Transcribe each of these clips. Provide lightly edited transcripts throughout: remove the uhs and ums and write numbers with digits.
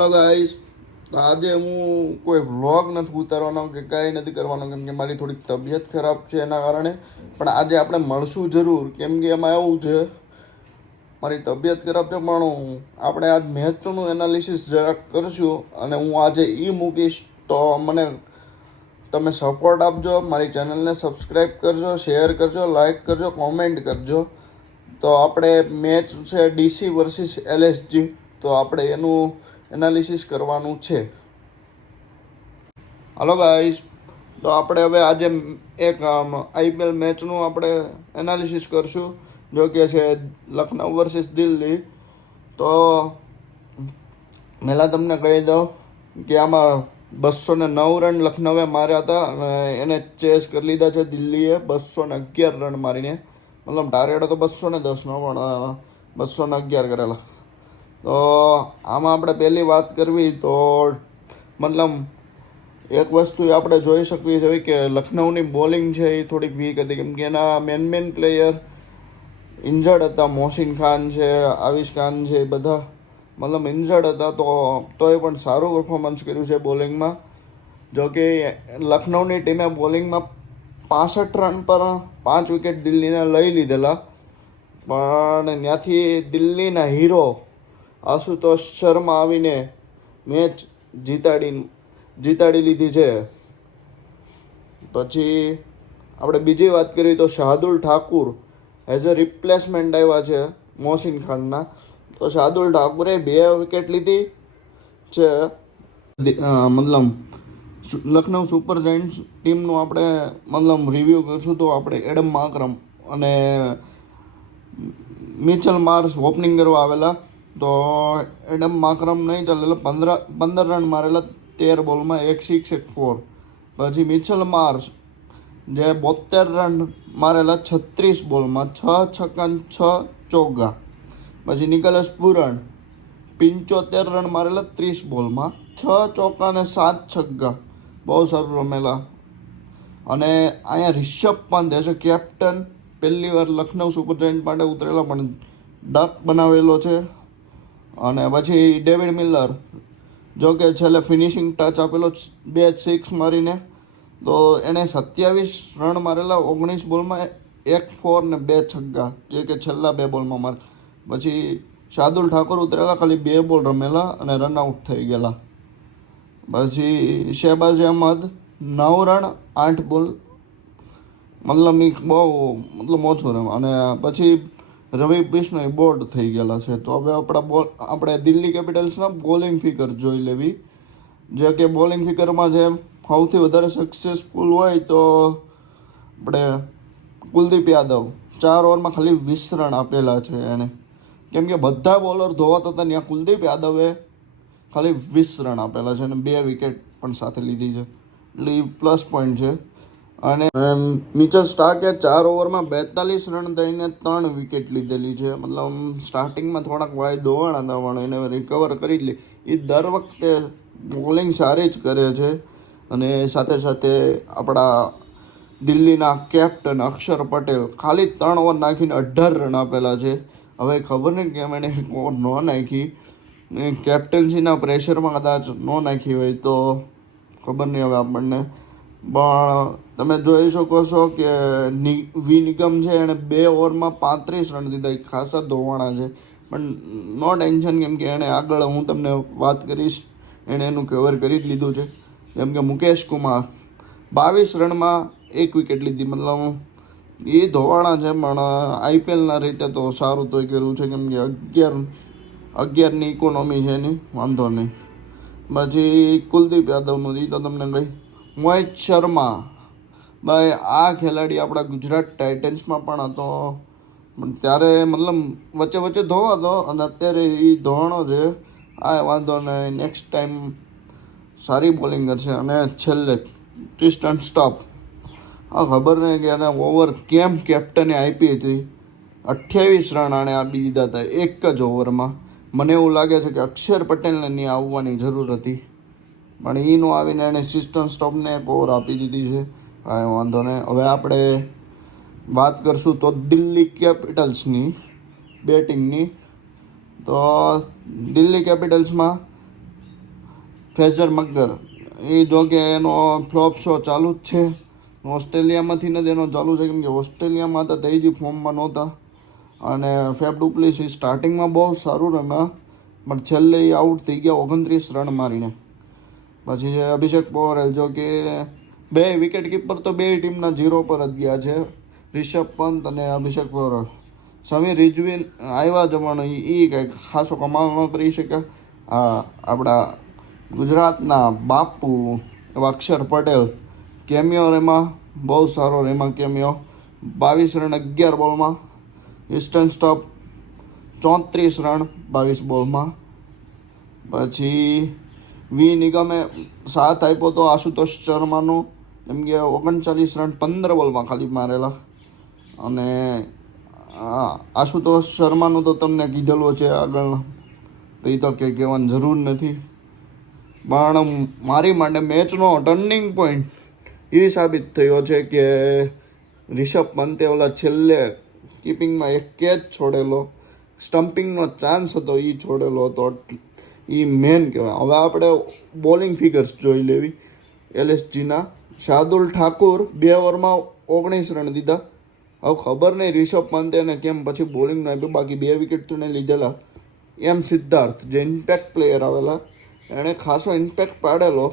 Hello guys, તો આજે હું કોઈ વ્લોગ નથી ઉતારવાનો કે કાંઈ નથી કરવાનો, કેમ કે મારી થોડીક તબિયત ખરાબ છે એના કારણે. પણ આજે આપણે મળશું જરૂર, કેમ કે એમાં એવું છે, મારી તબિયત ખરાબ છે પણ આપણે આજ મેચનું એનાલિસિસ જરાક કરશું અને હું આજે એ મૂકીશ. તો મને તમે સપોર્ટ આપજો, મારી ચેનલને સબસ્ક્રાઈબ કરજો, શેર કરજો, લાઈક કરજો, કોમેન્ટ કરજો. તો આપણે મેચ છે ડીસી વર્સિસ એલએસજી, તો આપણે એનું એનાલિસિસ કરવાનું છે. હલો ગાઈસ, તો આપણે હવે આજે એક આઈપીએલ મેચનું આપણે એનાલિસિસ કરશું, જો કે છે લખનઉ વર્સિસ દિલ્હી. તો પહેલાં તમને કહી દઉં કે આમાં 209 રન લખનઉએ માર્યા હતા અને એને ચેસ કરી લીધા છે દિલ્હીએ 211 રન મારીને. મતલબ ટાર્ગેટ હતો 210નો, પણ 211 કરેલા. તો આમાં આપણે પહેલી વાત કરવી તો મતલબ એક વસ્તુ આપણે જોઈ શકવી જોઈએ કે લખનઉની બોલિંગ છે એ થોડીક વીક હતી, કેમ કે એના મેન પ્લેયર ઇન્જર્ડ હતા. મોહસિન ખાન છે, આવિશ ખાન છે, એ બધા મતલબ ઇન્જર્ડ હતા. તોય પણ સારું પરફોર્મન્સ કર્યું છે બોલિંગમાં. જો કે લખનઉની ટીમે બોલિંગમાં 65 રન પર 5 વિકેટ દિલ્હીને લઈ લીધેલા, પણ ત્યાંથી દિલ્હીના હીરો આશુતોષ શર્મા આવીને મેચ જીતાડી લીધી છે. પછી આપણે બીજી વાત કરીએ તો Shardul Thakur as a replacement આવ્યા છે મોહસિન ખાનના. તો શાર્દુલ ઠાકુરે 2 વિકેટ લીધી છે. મતલબ લખનઉ સુપર જાયન્ટ્સ ટીમનું આપણે મતલબ રિવ્યૂ કરશું તો આપણે એડમ માકરમ અને મિચેલ માર્શ ઓપનિંગ કરવા આવેલા. તો એડમ માકરમ નહીં ચાલેલા, 15 રન મારેલા 13 બોલમાં, 1 6 1 4. પછી મિચેલ માર્શ જે 72 રન મારેલા 36 બોલમાં, 6 છક્કા 6 ચોગ્ગા. પછી નિકોલસ પૂરન 75 રન મારેલા 30 બોલમાં, 6 ચોગ્ગા ને 7 છગ્ગા. બહુ સારું રમેલા. અને અહીંયા Rishabh Pant as a captain પહેલી વાર લખનઉ સુપર જાયન્ટ માટે ઉતરેલા, પણ ડક બનાવેલો છે. અને પછી ડેવિડ મિલર, જો કે છેલ્લે ફિનિશિંગ ટચ આપેલો 2 6 મારીને. તો એણે 27 રન મારેલા 19 બોલમાં, 1 4 ને 2 છગ્ગા, જે કે છેલ્લા 2 બોલમાં મારે. પછી શાર્દુલ ઠાકુર ઉતરેલા, ખાલી 2 બોલ રમેલા અને રનઆઉટ થઈ ગયેલા. પછી શહેબાઝ અહેમદ 9 રન 8 બોલ, મતલબ બહુ ઓછું રમ. અને પછી રવિ બિશ્નોઈ બોર્ડ થઈ ગયેલા છે. તો હવે આપણે દિલ્હી કેપિટલ્સના બોલિંગ ફિગર જોઈ લેવી. જે કે બોલિંગ ફિગરમાં જે સૌથી વધારે સક્સેસફુલ હોય તો આપણે કુલદીપ યાદવ 4 ઓવરમાં ખાલી 20 રન આપેલા છે એણે. કેમ કે બધા બોલર ધોવાતા હતા, ત્યાં કુલદીપ યાદવે ખાલી 20 રન આપેલા છે અને 2 વિકેટ પણ સાથે લીધી છે, એટલે એ પ્લસ પોઈન્ટ છે. અને મિચેલ સ્ટાર્કે 4 ઓવરમાં 42 રન થઈને 3 વિકેટ લીધેલી છે. મતલબ સ્ટાર્ટિંગમાં થોડાક વાય ધોવાણા હતા, પણ એને રિકવર કરી લે. એ દર વખતે બોલિંગ સારી જ કરે છે. અને સાથે સાથે આપણા દિલ્હીના કેપ્ટન અક્ષર પટેલ ખાલી 3 ઓવર નાખીને 18 રન આપેલા છે. હવે ખબર નહીં કેમ એણે એક ઓવર ન નાખી, કેપ્ટન્સીના પ્રેશરમાં કદાચ ન નાખી હોય તો ખબર નહીં હવે આપણને. પણ તમે જોઈ શકો છો કે વી નિગમ છે, એણે 2 ઓવરમાં 35 રન દીધા. ખાસા ધોવાણા છે, પણ નો ટેન્શન, કેમ કે એણે આગળ હું તમને વાત કરીશ, એણે એનું કવર કરી જ લીધું છે. જેમ કે મુકેશ કુમાર 22 રનમાં 1 વિકેટ લીધી. મતલબ એ ધોવાણા છે, પણ આઈપીએલના રીતે તો સારું તોય કર્યું છે, કેમ કે 11ની ઇકોનોમી છે એની, વાંધો નહીં. પછી કુલદીપ યાદવનું એ તો તમને કહી. મોહિત શર્મા, ભાઈ આ ખેલાડી આપણા ગુજરાત ટાઇટન્સમાં પણ હતો, પણ ત્યારે મતલબ વચ્ચે ધોવાતો અને અત્યારે એ ધોવાણો છે. આ વાંધો નહીં, નેક્સ્ટ ટાઈમ સારી બોલિંગ કરશે. અને છેલ્લે ટ્રિસ્ટન સ્ટોપ, આ ખબર નહીં કે એને ઓવર કેમ કેપ્ટને આપી હતી. 28 રન આણે આપી દીધા હતા એક જ ઓવરમાં. મને એવું લાગે છે કે અક્ષર પટેલને નહીં આવવાની જરૂર હતી, પણ એનું આવીને એણે ટ્રિસ્ટન સ્ટોપને એક ઓવર આપી દીધી છે. કાંઈ વાંધો નહીં. હવે આપણે વાત કરશું તો દિલ્હી કેપિટલ્સની બેટિંગની. તો દિલ્હી કેપિટલ્સમાં ફ્રેઝર મગર એ જો કે એનો ફ્લોપ શો ચાલુ જ છે. ઓસ્ટ્રેલિયામાંથી નથી એનો ચાલુ છે, કેમ કે ઓસ્ટ્રેલિયામાં હતા તે જ ફોર્મમાં નહોતા. અને ફેફ ડુપ્લેસિસ સ્ટાર્ટિંગમાં બહુ સારું રમ્યા, પણ છેલ્લે એ આઉટ થઈ ગયા 29 રન મારીને. પછી અભિષેક પટેલ જો કે બે વિકેટ કીપર તો બે ટીમના 0 પર જ ગયા છે, રિષભ પંત અને અભિષેક પટેલ. સમીર રિઝવી આવ્યા જવાનું એ કંઈક ખાસો કમાલ ન કરી શક્યા. આપણા ગુજરાતના બાપુ એવા અક્ષર પટેલ કેમિયો એમાં બહુ સારો એમાં કેમિયો, 22 રન 11 બોલમાં. ઇસ્ટર્ન સ્ટોપ 34 રન 22 બોલમાં. પછી વી નિગમે સાથ આપ્યો તો આશુતોષ શર્માનો, એમ કે 39 રન 15 બોલમાં ખાલી મારેલા. અને આશુતોષ શર્માનું તો તમને કીધેલું છે આગળ, તો એ તો કંઈ કહેવાની જરૂર નથી. પણ મારી માટે મેચનો ટર્નિંગ પોઈન્ટ એ સાબિત થયો છે કે રિષભ પંતે ઓલા છેલ્લે કીપિંગમાં એક કેચ છોડેલો, સ્ટમ્પિંગનો ચાન્સ હતો એ છોડેલો હતો, એ મેન કહેવાય. હવે આપણે બોલિંગ ફિગર્સ જોઈ લેવી LSGના. શાર્દુલ ઠાકુર 2 ઓવરમાં 19 રન દીધા. હવે ખબર નહીં રિષભ પંતેને કેમ પછી બોલિંગ ન આપ્યું, બાકી 2 વિકેટ તો એને લીધેલા. એમ સિદ્ધાર્થ જે ઇમ્પેક્ટ પ્લેયર આવેલા, એણે ખાસો ઇમ્પેક્ટ પાડેલો,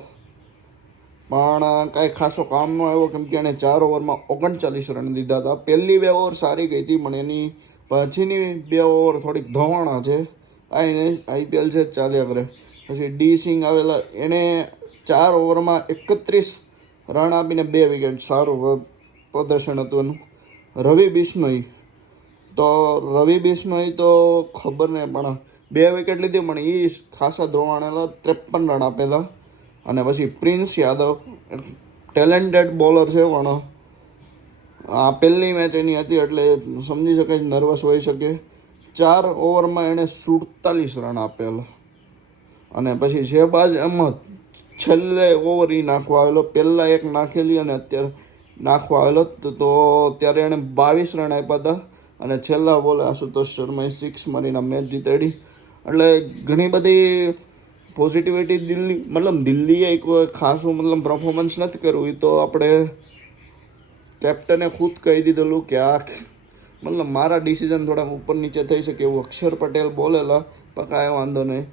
પણ કાંઈ ખાસો કામ ન આવ્યો, કેમ કે એણે 4 ઓવરમાં 39 રન દીધા હતા. પહેલી 2 ઓવર સારી ગઈ હતી, પણ એની પછીની 2 ઓવર થોડીક ધોવાણા છે. આઈને IPL છે ચાલ્યા કરે. પછી ડી સિંગ આવેલા, એણે 4 ઓવરમાં 31 રન આપીને 2 વિકેટ, સારું પ્રદર્શન હતું એનું. રવિ બિશ્નોઈ તો ખબર નહીં, પણ 2 વિકેટ લીધી, પણ એ ખાસા ધોવાણેલા, 53 રન આપેલા. અને પછી પ્રિન્સ યાદવ ટેલેન્ટેડ બોલર છે, પણ આ પહેલી મેચ એની હતી એટલે સમજી શકાય નર્વસ હોઈ શકે. 4 ઓવરમાં એણે 47 રન આપેલા. અને પછી શહેબાઝ અહમદ છેલ્લે ઓવર એ નાખવા આવેલો, પહેલાં એક નાખેલી અને અત્યારે નાખવા આવેલો, તો ત્યારે એણે 22 રન આપ્યા હતા. અને છેલ્લા બોલે આશુતોષ શર્માએ 6 મારીને મેચ જીતાડી. એટલે ઘણી બધી પોઝિટિવિટી દિલ્હીએ એક ખાસું પરફોર્મન્સ નથી કરવું, એ તો આપણે કેપ્ટને ખુદ કહી દીધેલું કે મારા ડિસિઝન થોડાક ઉપર નીચે થઈ શકે એવું. અક્ષર પટેલ બોલેલા, પણ કાંઈ વાંધો નહીં,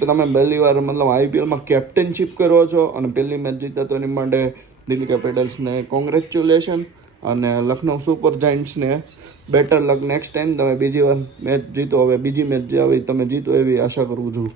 તમે પહેલી વાર IPLમાં કેપ્ટનશીપ કરો છો અને પહેલી મેચ જીતા, તો એની માટે દિલ્હી કેપિટલ્સને કોંગ્રેચ્યુલેશન, અને લખનઉ સુપર જાયન્ટ્સને બેટર લક નેક્સ્ટ ટાઈમ. તમે બીજી વાર મેચ જીતો, હવે બીજી મેચ જે આવી તમે જીતો એવી આશા કરું છું.